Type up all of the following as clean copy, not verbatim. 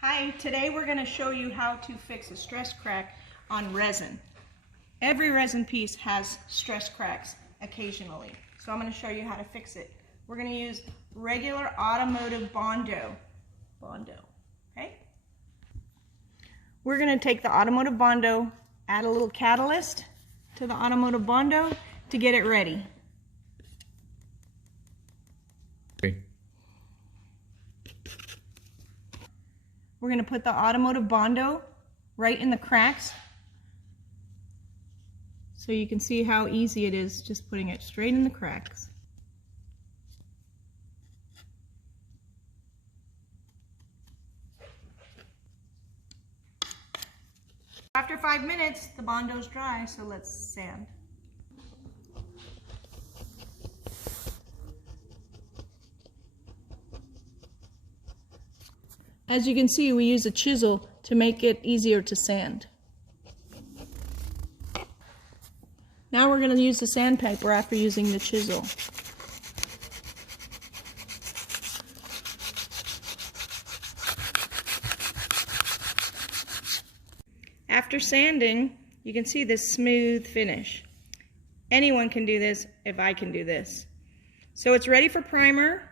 Hi, today we're going to show you how to fix a stress crack on resin. Every resin piece has stress cracks occasionally, so I'm going to show you how to fix it. We're going to use regular Automotive Bondo. Okay? We're going to take the Automotive Bondo, add a little catalyst to the Automotive Bondo to get it ready. We're going to put the Automotive Bondo right in the cracks so you can see how easy it is just putting it straight in the cracks. After 5 minutes, the Bondo's dry, so let's sand. As you can see, we use a chisel to make it easier to sand. Now we're going to use the sandpaper after using the chisel. After sanding, you can see this smooth finish. Anyone can do this if I can do this. So it's ready for primer.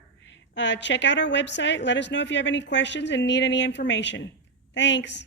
Check out our website. Let us know if you have any questions and need any information. Thanks.